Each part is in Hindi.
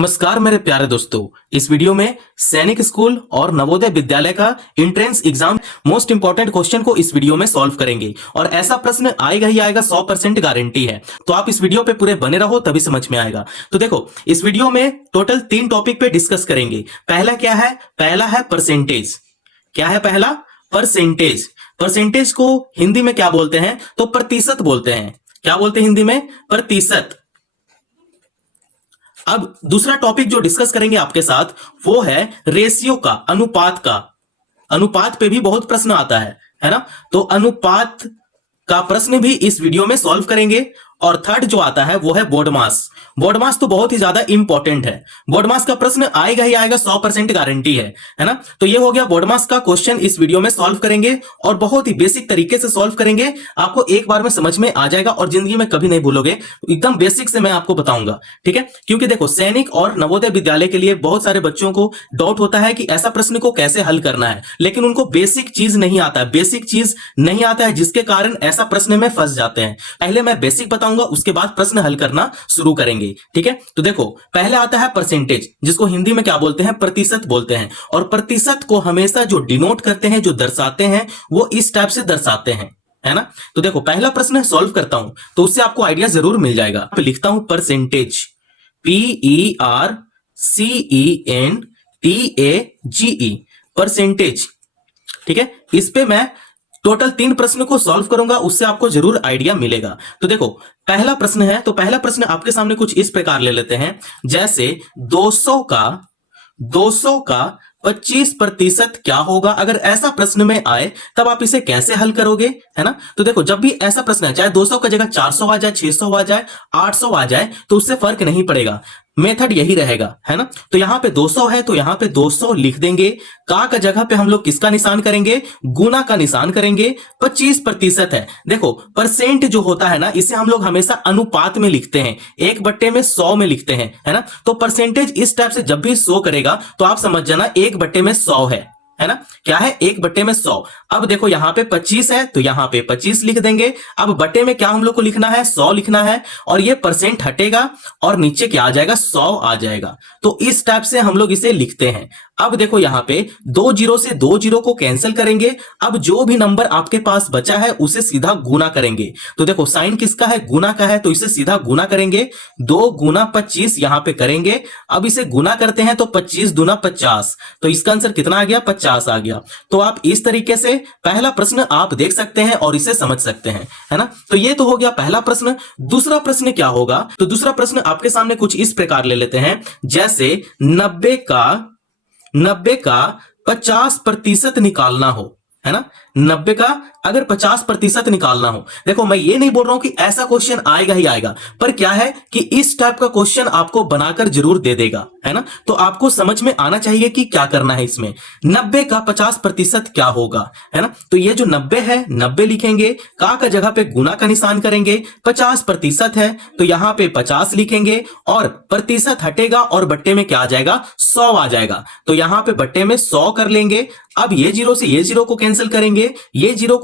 नमस्कार मेरे प्यारे दोस्तों, इस वीडियो में सैनिक स्कूल और नवोदय विद्यालय का entrance exam most important question को इस वीडियो में सॉल्व करेंगे और ऐसा प्रश्न आएगा ही आएगा, 100% गारंटी है। तो आप इस वीडियो पे पूरे बने रहो, तभी समझ में आएगा। तो देखो, इस वीडियो में टोटल 3 टॉपिक पे डिस्कस करेंगे। पहला क्या है? पहला है परसेंटेज। क्या है पहला? परसेंटेज। परसेंटेज को हिंदी में क्या बोलते हैं? तो प्रतिशत बोलते हैं। क्या बोलते हैं हिंदी में? प्रतिशत। अब दूसरा टॉपिक जो डिस्कस करेंगे आपके साथ वो है रेशियो का, अनुपात का। अनुपात पे भी बहुत प्रश्न आता है ना? तो अनुपात का प्रश्न भी इस वीडियो में सॉल्व करेंगे। और थर्ड जो आता है वो है बोर्ड मास। बोर्ड मास तो बहुत ही ज्यादा इंपॉर्टेंट है। बोर्ड मास का प्रश्न आएगा ही आएगा, 100% गारंटी है ना? तो ये हो गया बोर्ड मास का क्वेश्चन, इस वीडियो में सॉल्व करेंगे और बहुत ही बेसिक तरीके से सॉल्व करेंगे। आपको एक बार में समझ में आ जाएगा और जिंदगी में कभी नहीं भूलोगे। एकदम बेसिक से मैं आपको बताऊंगा, ठीक है? क्योंकि देखो, सैनिक और नवोदय विद्यालय के लिए बहुत सारे बच्चों को डाउट होता है कि ऐसा प्रश्न को कैसे हल करना है, लेकिन उनको बेसिक चीज नहीं आता है। बेसिक चीज नहीं आता है जिसके कारण ऐसा प्रश्न में फंस जाते हैं। पहले मैं बेसिक बताऊंगा, उसके बाद प्रश्न हल करना शुरू करेंगे, ठीक है? तो देखो, पहले आता है परसेंटेज, जिसको हिंदी में क्या बोलते हैं? प्रतिशत बोलते हैं। और प्रतिशत को हमेशा जो डिनोट करते हैं, जो दर्शाते हैं, वो इस टाइप से दर्शाते हैं, है ना? तो देखो, पहला प्रश्न सॉल्व करता हूं तो उससे आपको आइडिया जरूर मिल जाएगा। लिखता हूं परसेंटेज, PERCENTAGE, परसेंटेज, ठीक है? इस पे मैं टोटल 3 प्रश्न को सॉल्व करूंगा, उससे आपको जरूर आइडिया मिलेगा। तो देखो, पहला प्रश्न है, तो पहला प्रश्न आपके सामने कुछ इस प्रकार ले लेते हैं, जैसे 200 का 25% क्या होगा? अगर ऐसा प्रश्न में आए तब आप इसे कैसे हल करोगे, है ना? तो देखो, जब भी ऐसा प्रश्न है, चाहे 200 का जगह 400 आ जाए, 600 आ जाए, 800 आ जाए, तो उससे फर्क नहीं पड़ेगा, मेथड यही रहेगा, है ना? तो यहां पे 200 है तो यहां पे 200 लिख देंगे। का जगह पे हम लोग किसका निशान करेंगे? गुना का निशान करेंगे। 25% है। देखो, परसेंट जो होता है ना, इसे हम लोग हमेशा अनुपात में लिखते हैं, 1/100 में लिखते हैं, है ना? तो परसेंटेज इस टाइप से जब भी शो करेगा तो आप समझ जाना 1/100 है ना? क्या है? 1/100। अब देखो, यहां पे 25 है तो यहां पे 25 लिख देंगे। अब बटे में क्या हम लोग को लिखना है? 100 लिखना है। और ये परसेंट हटेगा और नीचे क्या आ जाएगा? 100 आ जाएगा। तो इस टाइप से हम लोग इसे लिखते हैं। अब देखो, यहां पे 2 जीरो से 2 जीरो को कैंसिल करेंगे। अब जो भी नंबर आपके पास बचा है उसे सीधा गुना करेंगे। तो देखो, साइन किसका है? गुना का है, तो इसे सीधा गुना करेंगे। 2 गुना 25 यहां पे करेंगे। अब इसे गुना करते हैं तो 25 दूना 50, तो इसका आंसर कितना आ गया? 50 आ गया। तो आप इस तरीके से पहला प्रश्न आप देख सकते हैं और इसे समझ सकते हैं, है ना? तो ये तो हो गया पहला प्रश्न। दूसरा प्रश्न क्या होगा? तो दूसरा प्रश्न आपके सामने कुछ इस प्रकार ले लेते हैं, जैसे 90 का 50% निकालना हो, है ना? 90 का अगर 50% निकालना हो, देखो, मैं ये नहीं बोल रहा हूं कि ऐसा क्वेश्चन आएगा ही आएगा, पर क्या है कि इस टाइप का क्वेश्चन आपको बनाकर जरूर दे देगा, है ना? तो आपको समझ में आना चाहिए कि क्या करना है इसमें। 90 का 50% क्या होगा, है ना? तो ये जो 90 है, 90 लिखेंगे, का जगह पे गुना का निशान करेंगे। 50% है तो यहां पे 50 लिखेंगे और प्रतिशत हटेगा और बट्टे में क्या आ जाएगा? 100 आ जाएगा। तो यहां पे बट्टे में 100 कर लेंगे। अब ये जीरो से ये जीरो को कैंसिल करेंगे, ये जीरो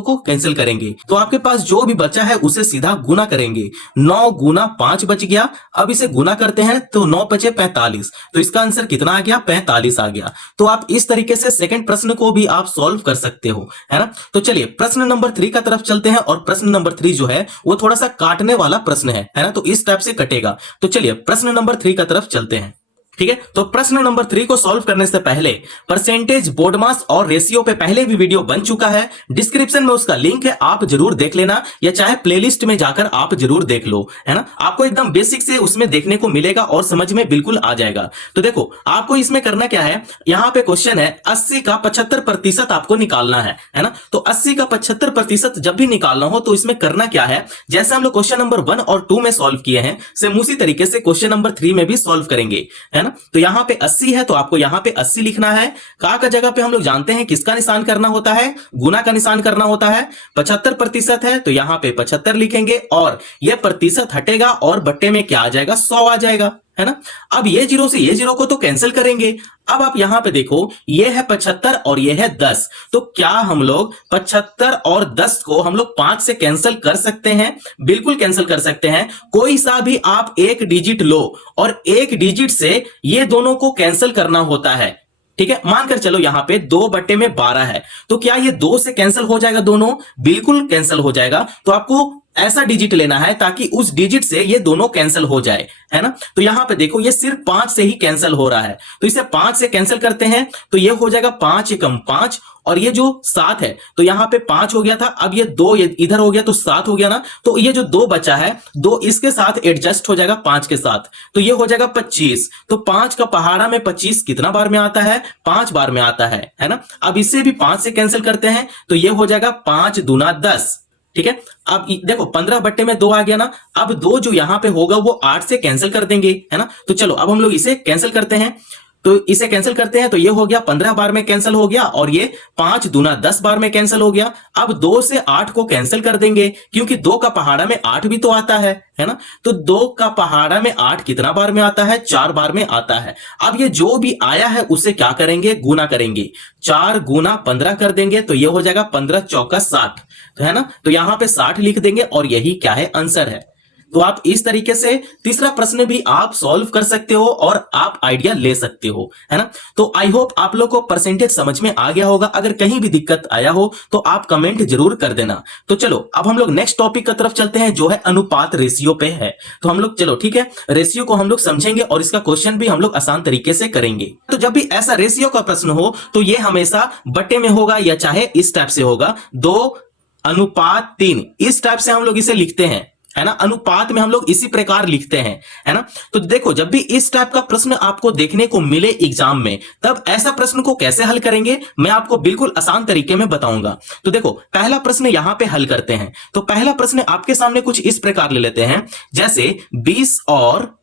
को कैंसिल करेंगे, तो आपके पास जो भी बचा है उसे सीधा गुना करेंगे। 9 गुना 5 बच गया। अब इसे गुना करते हैं तो 9 बचे 45, तो इसका आंसर कितना आ गया? 45 आ गया। तो आप इस तरीके से सेकंड प्रश्न को भी आप सॉल्व कर सकते हो, है ना? तो चलिए प्रश्न नंबर 3 का तरफ चलते हैं। और प्रश्न नंबर 3 जो है वो थोड़ा सा काटने वाला प्रश्न है ना? तो इस टाइप से कटेगा। तो चलिए प्रश्न नंबर 3 का तरफ चलते हैं, ठीक है? तो प्रश्न नंबर 3 को सॉल्व करने से पहले परसेंटेज, बोर्ड मास और रेशियो पे पहले भी वीडियो बन चुका है, डिस्क्रिप्शन में उसका लिंक है, आप जरूर देख लेना, या चाहे प्लेलिस्ट में जाकर आप जरूर देख लो, है ना? आपको एकदम बेसिक से उसमें देखने को मिलेगा और समझ में बिल्कुल आ जाएगा। तो देखो, आपको इसमें करना क्या है, यहां पे क्वेश्चन है 80 का 75% आपको निकालना है ना? तो 80 का 75% जब भी निकालना हो तो इसमें करना क्या है, जैसे हम लोग क्वेश्चन नंबर 1 और 2 में सॉल्व किए हैं, सेम उसी तरीके से क्वेश्चन नंबर 3 में भी सॉल्व करेंगे, है ना? तो यहां पे 80 है तो आपको यहां पे 80 लिखना है। का जगह पे हम लोग जानते हैं किसका निशान करना होता है? गुना का निशान करना होता है। 75% है तो यहां पे 75 लिखेंगे और यह प्रतिशत हटेगा और बट्टे में क्या आ जाएगा? 100 आ जाएगा, है ना। अब ये जीरो से ये जीरो को तो कैंसिल करेंगे। अब आप यहां पे देखो, ये है 75 और ये है 10, तो क्या हम लोग 75 और 10 को हम लोग 5 से कैंसिल कर सकते हैं? बिल्कुल कैंसिल कर सकते हैं। कोई सा भी आप एक डिजिट लो और एक डिजिट से ये दोनों को कैंसिल करना होता है, ठीक है। मानकर चलो यहां पे 2/12 है, तो क्या ये 2 से कैंसिल हो जाएगा? दोनों बिल्कुल कैंसिल हो जाएगा। तो आपको ऐसा डिजिट लेना है ताकि उस डिजिट से ये दोनों कैंसिल हो जाए, है ना। तो यहां पे देखो, ये सिर्फ 5 से ही कैंसिल हो रहा है, तो इसे 5 से कैंसिल करते हैं तो ये हो जाएगा 5 एकम 5, और ये जो 7 है तो यहां पे 5 हो गया था, अब ये 2 इधर हो गया तो 7 हो गया ना। तो ये जो 2 बचा है, 2 इसके साथ एडजस्ट हो जाएगा 5 के साथ, तो ये हो जाएगा 25। तो 5 का पहाड़ा में 25 कितना बार में आता है? 5 बार में आता है ना। अब इसे भी 5 से कैंसिल करते हैं तो ये हो जाएगा 5 दूना 10, ठीक है। अब देखो 15/2 आ गया ना। अब 2 जो यहां पे होगा वो 8 से कैंसिल कर देंगे, है ना। तो चलो अब हम लोग इसे कैंसिल करते हैं, तो इसे कैंसिल करते हैं तो ये हो गया 15 बार में कैंसिल हो गया, और ये 5 दूना 10 बार में कैंसिल हो गया। अब 2 से 8 को कैंसिल कर देंगे, क्योंकि 2 का पहाड़ा में 8 भी तो आता है ना। तो 2 का पहाड़ा में 8 कितना बार में आता है? 4 बार में आता है। अब ये जो भी आया है उसे क्या करेंगे? गुना करेंगे। 4 गुना 15 कर देंगे तो ये हो जाएगा 15 चौका 60, है ना। तो यहां पे 60 लिख देंगे और यही क्या है? आंसर है। तो आप इस तरीके से तीसरा प्रश्न भी आप सॉल्व कर सकते हो और आप आइडिया ले सकते हो, है ना। तो आई होप आप लोग को परसेंटेज समझ में आ गया होगा। अगर कहीं भी दिक्कत आया हो तो आप कमेंट जरूर कर देना। तो चलो अब हम लोग नेक्स्ट टॉपिक की तरफ चलते हैं, जो है अनुपात रेशियो पे है। तो हम लोग चलो ठीक है, रेशियो को हम लोग समझेंगे और इसका क्वेश्चन भी हम लोग आसान तरीके से करेंगे। तो जब भी ऐसा रेशियो का प्रश्न हो तो ये हमेशा बटे में होगा, या चाहे इस टाइप से होगा, 2:3 इस टाइप से हम लोग इसे लिखते हैं, है ना। अनुपात में हम लोग इसी प्रकार लिखते हैं, है ना। तो देखो जब भी इस टाइप का प्रश्न आपको देखने को मिले एग्जाम में, तब ऐसा प्रश्न को कैसे हल करेंगे मैं आपको बिल्कुल आसान तरीके में बताऊंगा। तो देखो पहला प्रश्न यहां पे हल करते हैं। तो पहला प्रश्न आपके सामने कुछ इस प्रकार ले लेते हैं, जैसे 20 और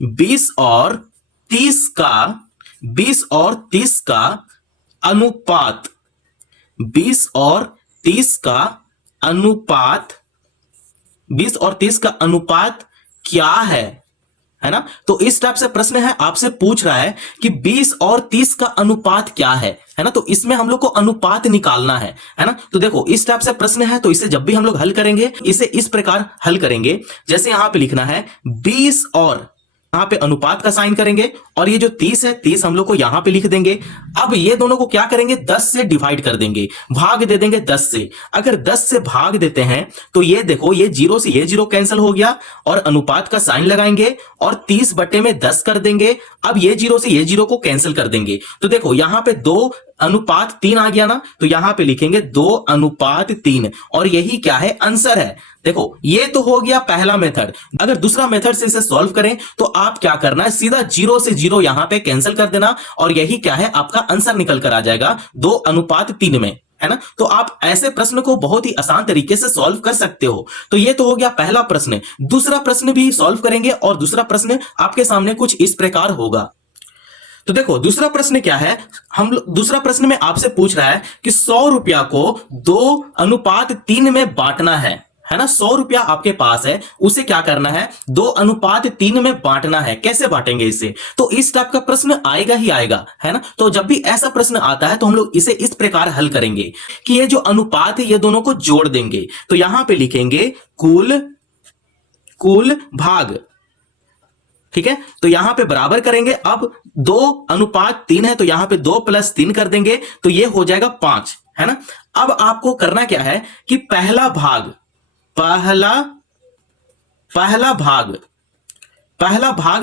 30 का अनुपात, 20 और 30 का अनुपात क्या है ना। तो इस टाइप से प्रश्न है, आपसे पूछ रहा है कि 20 और 30 का अनुपात क्या है ना। तो इसमें हम लोग को अनुपात निकालना है ना। तो देखो इस टाइप से प्रश्न है, तो इसे जब भी हम लोग हल करेंगे इसे इस प्रकार हल करेंगे, जैसे यहां पे लिखना है 20 और यहां पे अनुपात का साइन करेंगे, और ये जो 30 है 30 हम लोग को यहां पे लिख देंगे। अब ये दोनों को क्या करेंगे? 10 से डिवाइड कर देंगे, भाग दे देंगे 10 से। अगर 10 से भाग देते हैं तो ये देखो, ये 0 से ये 0 कैंसिल हो गया, और अनुपात का साइन लगाएंगे और 30/10 कर देंगे। अब ये 0 से ये 0 को कैंसिल कर देंगे, तो देखो यहां पे 2:3 आ गया ना। तो यहां पे लिखेंगे 2:3, और यही क्या है? आंसर है। देखो ये तो हो गया पहला मेथड। अगर दूसरा मेथड से इसे सॉल्व करें तो आप क्या करना है? सीधा 0 से 0 यहां पे कैंसिल कर देना, और यही क्या है? आपका आंसर निकल कर आ जाएगा 2:3 में, है ना। तो आप ऐसे प्रश्न को बहुत ही आसान तरीके से सॉल्व कर सकते हो। तो ये तो हो गया पहला प्रश्न। दूसरा प्रश्न भी सॉल्व करेंगे, और दूसरा प्रश्न आपके सामने कुछ इस प्रकार होगा। तो देखो दूसरा प्रश्न क्या है, दूसरा प्रश्न में आपसे पूछ रहा है कि 100 रुपया को 2:3 में बांटना है ना। 100 रुपया आपके पास है, उसे क्या करना है? 2:3 में बांटना है। कैसे बांटेंगे इसे? तो इस टाइप का प्रश्न आएगा ही आएगा, है ना। तो जब भी ऐसा प्रश्न आता है तो हम लोग इसे इस प्रकार हल करेंगे कि ये जो अनुपात है ये दोनों को जोड़ देंगे। तो यहां पे लिखेंगे कुल भाग, ठीक है। तो यहां पे बराबर करेंगे। अब 2:3 है, तो यहां पे 2 + 3 कर देंगे, तो ये हो जाएगा 5, है ना। अब आपको करना क्या है कि पहला भाग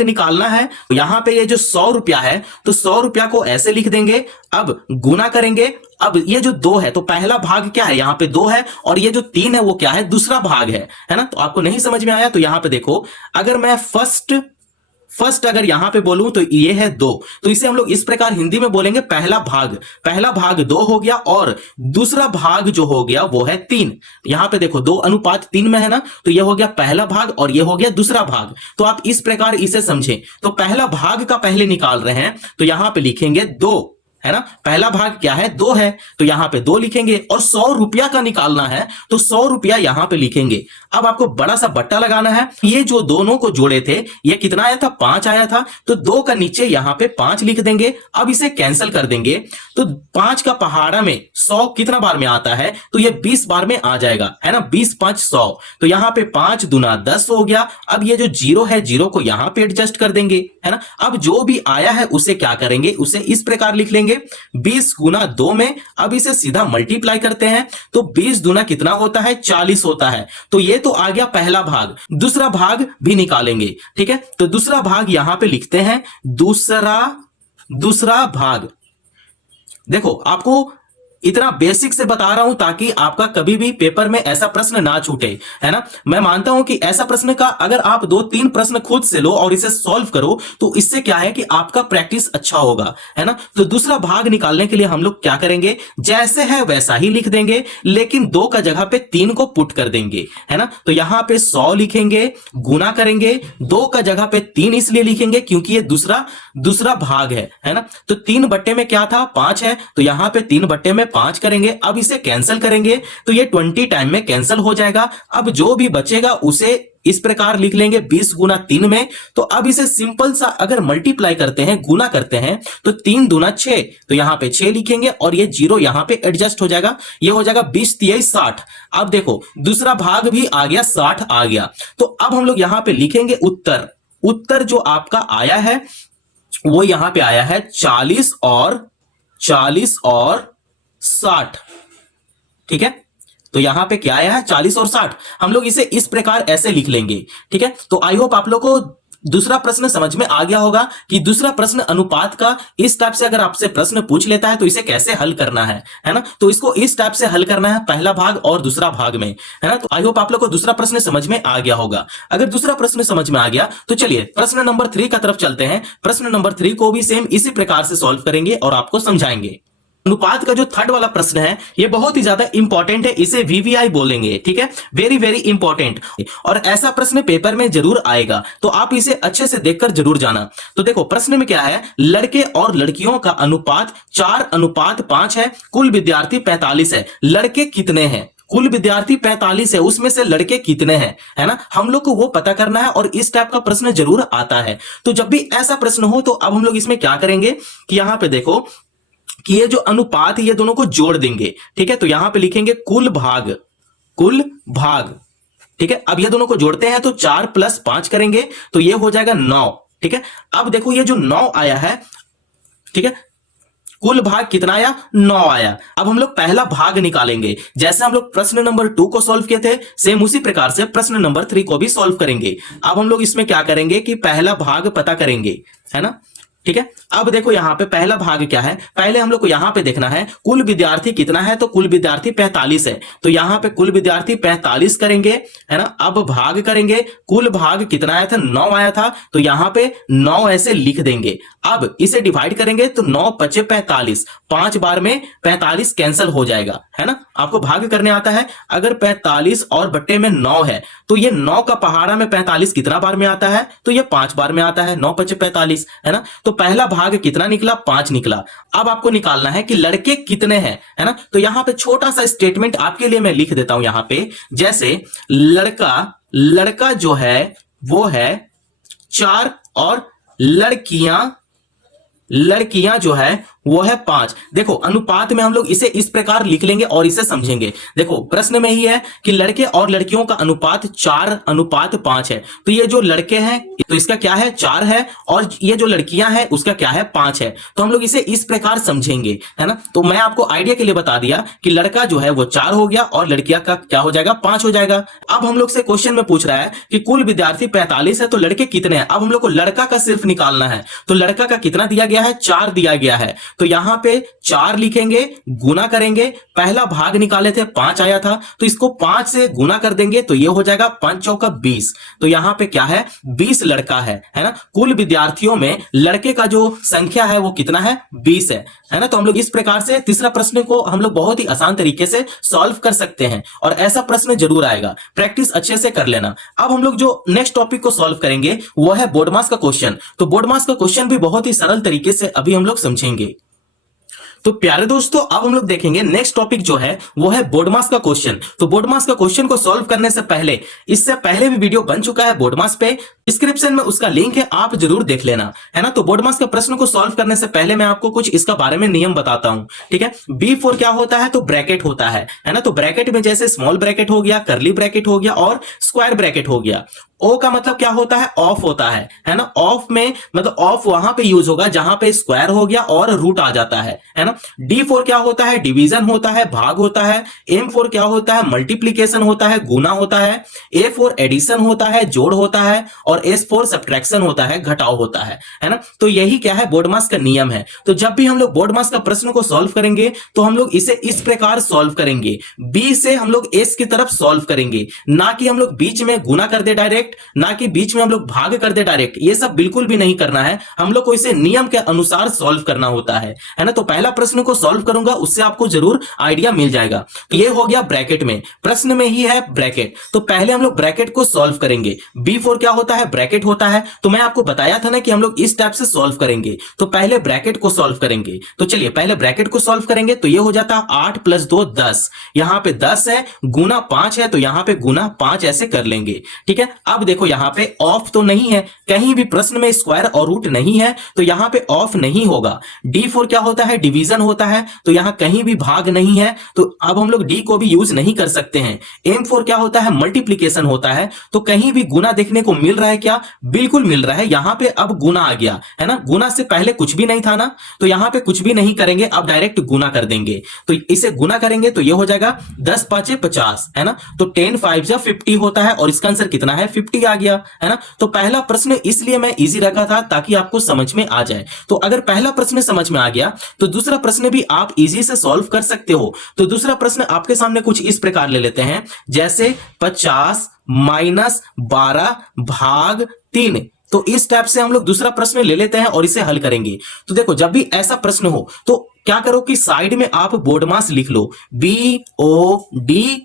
निकालना है। यहां पे ये जो 100 रुपया है, तो 100 रुपया को ऐसे लिख देंगे। अब गुना करेंगे। अब ये जो 2 है, तो पहला भाग क्या है? यहां पे 2 है, और ये जो 3 है वो क्या है? दूसरा भाग है ना। तो आपको नहीं समझ में आया तो यहां पे देखो, अगर मैं फर्स्ट अगर यहां पे बोलूं तो ये है 2, तो इसे हम लोग इस प्रकार हिंदी में बोलेंगे पहला भाग 2 हो गया, और दूसरा भाग जो हो गया वो है 3। यहां पे देखो 2:3 में है ना, तो ये हो गया पहला भाग और ये हो गया दूसरा भाग। तो आप इस प्रकार इसे समझें। तो पहला भाग का पहले निकाल रहे हैं, तो यहां पे लिखेंगे 2, है ना। पहला भाग क्या है? 2 है, तो यहां पे 2 लिखेंगे, और 100 रुपया का निकालना है तो 100 रुपया यहां पे लिखेंगे। अब आपको बड़ा सा बट्टा लगाना है। ये जो दोनों को जोड़े थे ये कितना आया था, 5 आया था, तो 2 का नीचे यहां पे 5 लिख देंगे। अब इसे कैंसिल कर देंगे तो 5 का पहाड़ा में 100 कितना बार में आता है, तो ये 20 बार में आ जाएगा, है ना। 20 5 100, तो यहां पे 5 दूना 10 हो गया। अब ये जो जीरो है, जीरो को यहां पे एडजस्ट कर देंगे, है ना। अब जो भी आया है उसे क्या करेंगे, उसे इस प्रकार लिख लेंगे 20 गुना 2 में। अब इसे सीधा मल्टीप्लाई करते हैं तो 20 दूना कितना होता है, 40 होता है। तो ये तो आ गया पहला भाग। दूसरा भाग भी निकालेंगे, ठीक है। तो दूसरा भाग यहां पे लिखते हैं, दूसरा भाग। देखो आपको इतना बेसिक से बता रहा हूं ताकि आपका कभी भी पेपर में ऐसा प्रश्न ना छूटे, है ना। मैं मानता हूं कि ऐसा प्रश्न का अगर आप 2-3 प्रश्न खुद से लो और इसे सॉल्व करो तो इससे क्या है कि आपका प्रैक्टिस अच्छा होगा, है ना। तो दूसरा भाग निकालने के लिए हम लोग क्या करेंगे, जैसे है वैसा ही लिख देंगे, लेकिन 2 का जगह पे 3 को पुट कर देंगे, है ना। तो यहां पे 100 लिखेंगे, गुना करेंगे, 2 का जगह पे 3 इसलिए लिखेंगे क्योंकि ये दूसरा भाग है ना। तो 3 बट्टे में क्या था, 5 है, तो यहां पे 3 बट्टे में 5 करेंगे। अब इसे कैंसिल करेंगे तो ये 20 टाइम में कैंसिल हो जाएगा। अब जो भी बचेगा उसे इस प्रकार लिख लेंगे 20 गुना 3 में। तो अब इसे सिंपल सा अगर मल्टीप्लाई करते हैं, गुना करते हैं, तो 3 दूना 6, तो यहां पे 6 लिखेंगे और ये जीरो यहां पे एडजस्ट हो जाएगा, ये हो जाएगा 20 23 60। अब देखो दूसरा भाग भी आ गया, 60 आ गया। तो अब हम लोग यहां पे लिखेंगे उत्तर जो आपका आया है वो यहां पे आया है 40 और 60, ठीक है। तो यहां पे क्या आया है, 40 और 60। हम लोग इसे इस प्रकार ऐसे लिख लेंगे, ठीक है। तो आई होप आप लोग को दूसरा प्रश्न समझ में आ गया होगा कि दूसरा प्रश्न अनुपात का इस टाइप से अगर आपसे प्रश्न पूछ लेता है तो इसे कैसे हल करना है ना। तो इसको इस टाइप से हल करना है, पहला भाग और दूसरा भाग में, है ना। तो आई होप आप लोग को दूसरा प्रश्न समझ में आ गया होगा। अगर दूसरा प्रश्न समझ में आ गया तो चलिए प्रश्न नंबर 3 का तरफ चलते हैं। प्रश्न नंबर 3 को भी सेम इसी प्रकार से सॉल्व करेंगे और आपको समझाएंगे। अनुपात का जो थर्ड वाला प्रश्न है ये बहुत ही ज्यादा इंपॉर्टेंट है, इसे वीवीआई बोलेंगे, ठीक है। वेरी वेरी इंपॉर्टेंट, और ऐसा प्रश्न पेपर में जरूर आएगा, तो आप इसे अच्छे से देखकर जरूर जाना। तो देखो प्रश्न में क्या है, लड़के और लड़कियों का अनुपात 4:5 है, कुल विद्यार्थी 45 है, लड़के कितने हैं। कुल विद्यार्थी 45 है, उसमें से लड़के कितने हैं, है ना। हम लोग को वो पता करना है और इस टाइप का प्रश्न जरूर आता है। तो जब भी ऐसा प्रश्न हो तो अब हम लोग इसमें क्या करेंगे कि यहां पे देखो कि ये जो अनुपात है ये दोनों को जोड़ देंगे, ठीक है। तो यहां पे लिखेंगे कुल भाग, ठीक है। अब ये दोनों को जोड़ते हैं तो 4 + 5 करेंगे तो ये हो जाएगा 9, ठीक है। अब देखो ये जो 9 आया है, ठीक है, कुल भाग कितना आया, 9 आया। अब हम लोग पहला भाग निकालेंगे, जैसे हम लोग प्रश्न नंबर 2 को सॉल्व किए थे सेम उसी प्रकार से प्रश्न नंबर 3 को भी सॉल्व करेंगे। अब हम लोग इसमें क्या करेंगे कि पहला भाग पता करेंगे, है ना, ठीक है। अब देखो यहां पे पहला भाग क्या है, पहले हम लोग को यहां पे देखना है कुल विद्यार्थी कितना है, तो कुल विद्यार्थी 45 है, तो यहां पे कुल विद्यार्थी 45 करेंगे, है ना। अब भाग करेंगे, कुल भाग कितना आया था, 9 आया था, तो यहां पे 9 ऐसे लिख देंगे। अब इसे डिवाइड करेंगे तो 9 × 5 = 45, 5 बार में 45 कैंसिल हो जाएगा, है ना। आपको भाग करने आता है, अगर 45 और बट्टे में 9 है तो ये 9 का पहाड़ा में 45 कितना बार में आता है, तो ये 5 बार में आता है, 9 × 5 = 45, है ना। तो पहला भाग कितना निकला, 5 निकला। अब आपको निकालना है कि लड़के कितने हैं, है ना। तो यहां पे छोटा सा स्टेटमेंट आपके लिए मैं लिख देता हूं यहां पे, जैसे लड़का जो है वो है 4 और लड़कियां जो है वो है 5। देखो अनुपात में हम लोग इसे इस प्रकार लिख लेंगे और इसे समझेंगे। देखो प्रश्न में ही है कि लड़के और लड़कियों का अनुपात 4:5 है, तो ये जो लड़के हैं तो इसका क्या है, 4 है, और ये जो लड़कियां हैं उसका क्या है, 5 है। तो हम लोग इसे इस प्रकार समझेंगे, है ना। तो मैं आपको आइडिया के लिए बता दिया कि लड़का जो है वो 4 हो गया और लड़कियां का क्या हो जाएगा, 5 हो जाएगा। अब हम लोग से क्वेश्चन में पूछ रहा है कि कुल विद्यार्थी 45 है तो लड़के कितने हैं। अब हम लोग को लड़का का सिर्फ निकालना है, तो लड़का का कितना दिया गया है, 4 दिया गया है, तो यहां पे 4 लिखेंगे, गुना करेंगे, पहला भाग निकाले थे 5 आया था, तो इसको 5 से गुना कर देंगे तो ये हो जाएगा 5 × 20। तो यहां पे क्या है, 20 लड़का है ना। कुल विद्यार्थियों में लड़के का जो संख्या है वो कितना है, 20 है ना। तो हम लोग इस प्रकार से तीसरा प्रश्न को हम लोग बहुत ही आसान तरीके से सॉल्व कर सकते हैं और ऐसा प्रश्न जरूर आएगा, प्रैक्टिस अच्छे से कर लेना। अब हम लोग जो नेक्स्ट टॉपिक को सॉल्व करेंगे वो है बोर्ड मास का क्वेश्चन। तो बोर्ड मास का क्वेश्चन भी बहुत ही सरल तरीके से अभी हम लोग समझेंगे। तो प्यारे दोस्तों, अब हम लोग देखेंगे नेक्स्ट टॉपिक जो है वो है बोर्ड मास का क्वेश्चन। तो बोर्ड मास का क्वेश्चन को सॉल्व करने से पहले, इससे पहले भी वीडियो बन चुका है बोर्ड मास पे, डिस्क्रिप्शन में उसका लिंक है, आप जरूर देख लेना, है ना। तो बोर्ड मास का प्रश्न को सॉल्व करने से पहले मैं आपको कुछ इसका बारे में नियम बताता हूं, ठीक है। B4 क्या होता है, तो ब्रैकेट होता है ना। तो ब्रैकेट में जैसे स्मॉल ब्रैकेट हो गया, करली ब्रैकेट हो गया और स्क्वायर ब्रैकेट हो गया। ओ का मतलब क्या होता है, ऑफ होता है ना। ऑफ में मतलब ऑफ वहां पे यूज होगा जहां पे स्क्वायर हो गया और रूट आ जाता है ना। D4 क्या होता है, डिवीजन होता है, भाग होता है। M4 क्या होता है, मल्टीप्लीकेशन होता है, गुना होता है। A4 एडिशन होता है, जोड़ होता है। और S4 सब्ट्रैक्शन होता है, घटाव होता है ना। तो यही क्या है, बोर्ड मास का नियम है। तो जब भी हम लोग बोर्ड मास का प्रश्न को सॉल्व करेंगे तो हम लोग इसे इस प्रकार सॉल्व करेंगे, B से हम लोग S की तरफ सॉल्व करेंगे, ना कि हम लोग बीच में गुना कर दे डायरेक्ट, ना कि बीच में हम लोग भाग कर दे डायरेक्ट। ये सब बिल्कुल भी नहीं करना है, हम लोग को इसे नियम के अनुसार सॉल्व करना होता है ना। तो पहला प्रश्न को सॉल्व करूंगा, उससे आपको जरूर आइडिया मिल जाएगा। तो ये हो गया ब्रैकेट में, प्रश्न में ही है ब्रैकेट। तो पहले हम लोग ब्रैकेट को सॉल्व करेंगे। B4 क्या होता है, ब्रैकेट होता है। तो मैं आपको बताया था ना कि हम लोग इस टाइप से सॉल्व करेंगे। तो पहले ब्रैकेट को सॉल्व करेंगे। तो चलिए पहले ब्रैकेट को सॉल्व करेंगे। तो ये हो जाता है 8 + 2 10, यहां पे 10 है, गुना 5 है, तो यहां पे गुना 5 ऐसे कर लेंगे, ठीक है। अब देखो यहां पे ऑफ तो नहीं है, कहीं भी प्रश्न में स्क्वायर और रूट नहीं है, तो यहां पे ऑफ नहीं होगा। D4 क्या होता है, डिवीजन होता है, तो यहां कहीं भी भाग नहीं है, तो अब हम लोग D को भी यूज नहीं कर सकते हैं। M4 क्या होता है, मल्टीप्लीकेशन होता है, तो कहीं भी गुना देखने को मिल रहा है क्या, बिल्कुल मिल रहा है। यहां पे अब गुना आ गया है ना, गुना से पहले कुछ भी नहीं था ना, तो यहां पे कुछ भी नहीं करेंगे, अब डायरेक्ट गुना कर देंगे। तो इसे गुना करेंगे तो ये हो जाएगा 10 × 5 = 50, है ना। तो 10 × 5 = 50 होता है, और इसका आंसर कितना है, 50 आ गया, है ना। तो पहला प्रश्न इसलिए मैं इजी रखा था ताकि आपको समझ में आ जाए। तो अगर पहला प्रश्न समझ में आ गया तो दूसरा प्रश्न भी आप इजी से सॉल्व कर सकते हो। तो दूसरा प्रश्न आपके सामने कुछ इस प्रकार ले लेते हैं, जैसे 50 - 12 भाग 3। तो इस टाइप से हम लोग दूसरा प्रश्न ले लेते हैं और इसे हल करेंगे। तो देखो जब भी ऐसा प्रश्न हो तो क्या करो कि साइड में आप बोर्ड मास लिख लो, BODMAS,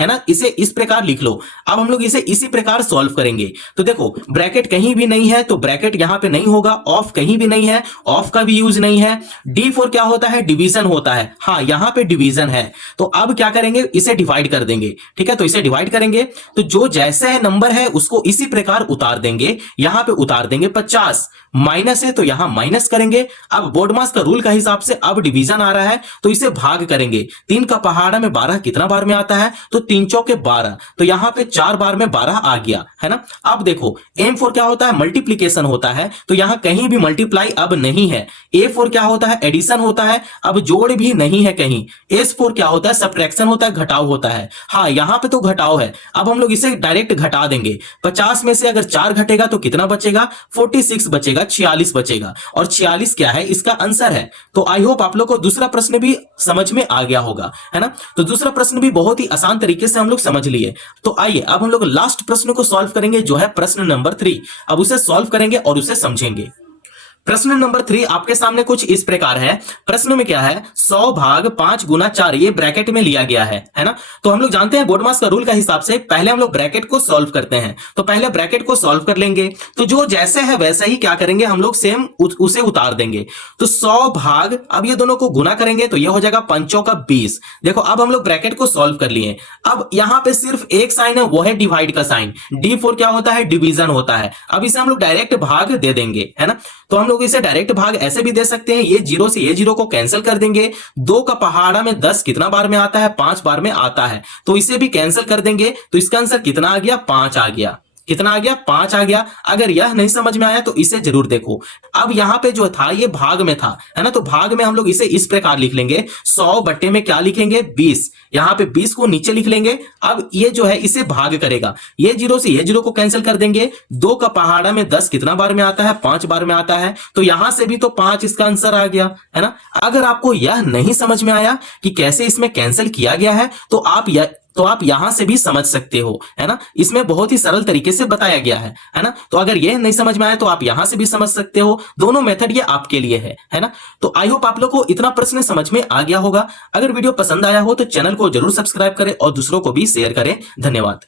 है ना। इसे इस प्रकार लिख लो। अब हम लोग इसे इसी प्रकार सॉल्व करेंगे। तो देखो ब्रैकेट कहीं भी नहीं है, तो ब्रैकेट यहां पे नहीं होगा। ऑफ कहीं भी नहीं है, ऑफ का भी यूज नहीं है। D4 क्या होता है, डिवीजन होता है, हाँ यहां पे डिवीजन है। तो अब क्या करेंगे, इसे डिवाइड कर देंगे, ठीक है। तो इसे डिवाइड करेंगे तो जो जैसे नंबर है उसको इसी प्रकार उतार देंगे, यहां पे उतार देंगे। 50 माइनस है तो यहां माइनस करेंगे। अब बोर्ड मास का रूल का हिसाब से अब डिवीजन आ रहा है तो इसे भाग करेंगे। 3 का पहाड़ा में 12 कितना बार में आता है, तो 3 × 4 = 12, तो यहां पे 4 बार में 12 आ गया, है ना। अब देखो M4 क्या होता है, मल्टीप्लीकेशन होता है, तो यहां कहीं भी मल्टीप्लाई अब नहीं है। A4 क्या होता है, एडिशन होता है, अब जोड़ भी नहीं है कहीं। S4 क्या होता है, सब्ट्रैक्शन होता है, घटाव होता है, हाँ यहां पे तो घटाव है। अब हम लोग इसे डायरेक्ट घटा देंगे। 50 में से अगर 4 घटेगा तो कितना बचेगा, 46 बचेगा, 46 बचेगा, और 46 क्या है, इसका आंसर है। तो आई होप आप लोग को दूसरा प्रश्न भी समझ में आ गया होगा, है ना। तो दूसरा प्रश्न भी बहुत ही आसान तरीके से हम लोग समझ लिए। तो आइए अब हम लोग लास्ट प्रश्न को सॉल्व करेंगे, जो है प्रश्न नंबर 3। अब उसे सॉल्व करेंगे और उसे समझेंगे। प्रश्न नंबर 3 आपके सामने कुछ इस प्रकार है। प्रश्न में क्या है, 100 भाग 5 × 4, ये ब्रैकेट में लिया गया है ना। तो हम लोग जानते हैं बोर्ड मास का रूल का हिसाब से पहले हम लोग ब्रैकेट को सॉल्व करते हैं। तो पहले ब्रैकेट को सॉल्व कर लेंगे, तो जो जैसे है वैसा ही क्या करेंगे, हम लोग सेम उसे उतार देंगे। तो 100 भाग, अब ये दोनों को गुना करेंगे तो ये हो जाएगा 5 × 20। देखो अब हम लोग ब्रैकेट को सॉल्व कर लिए। अब यहां पे सिर्फ एक साइन है, वो है डिवाइड का साइन। D4 क्या होता है, डिवीजन होता है। अब इसे हम लोग डायरेक्ट भाग दे देंगे, है ना। तो हम लोग इसे डायरेक्ट भाग ऐसे भी दे सकते हैं, ये 0 से ये 0 को कैंसिल कर देंगे। 2 का पहाड़ा में 10 कितना बार में आता है, 5 बार में आता है, तो इसे भी कैंसिल कर देंगे। तो इसका आंसर कितना आ गया, 5 आ गया। कितना आ गया, 5 आ गया। अगर यह नहीं समझ में आया तो इसे जरूर देखो। अब यहां पे जो था ये भाग में था, है ना। तो भाग में हम लोग इसे इस प्रकार लिख लेंगे, 100 बट्टे में क्या लिखेंगे, 20। यहां पे 20 को नीचे लिख लेंगे। अब ये जो है इसे भाग करेगा, ये 0 से ये 0 को कैंसिल कर देंगे। 2 का पहाड़ा में 10 कितना बार में आता है, 5 बार में आता है, तो यहां से भी तो 5 इसका आंसर आ गया, है ना। अगर आपको यह नहीं समझ में आया कि कैसे इसमें कैंसिल किया गया है, तो आप यहां से भी समझ सकते हो, है ना। इसमें बहुत ही सरल तरीके से बताया गया है ना। तो अगर यह नहीं समझ में आया तो आप यहां से भी समझ सकते हो। दोनों मेथड ये आपके लिए है ना। तो आई होप आप लोग को इतना प्रश्न समझ में आ गया होगा। अगर वीडियो पसंद आया हो तो चैनल को जरूर सब्सक्राइब करें और दूसरों को भी शेयर करें। धन्यवाद।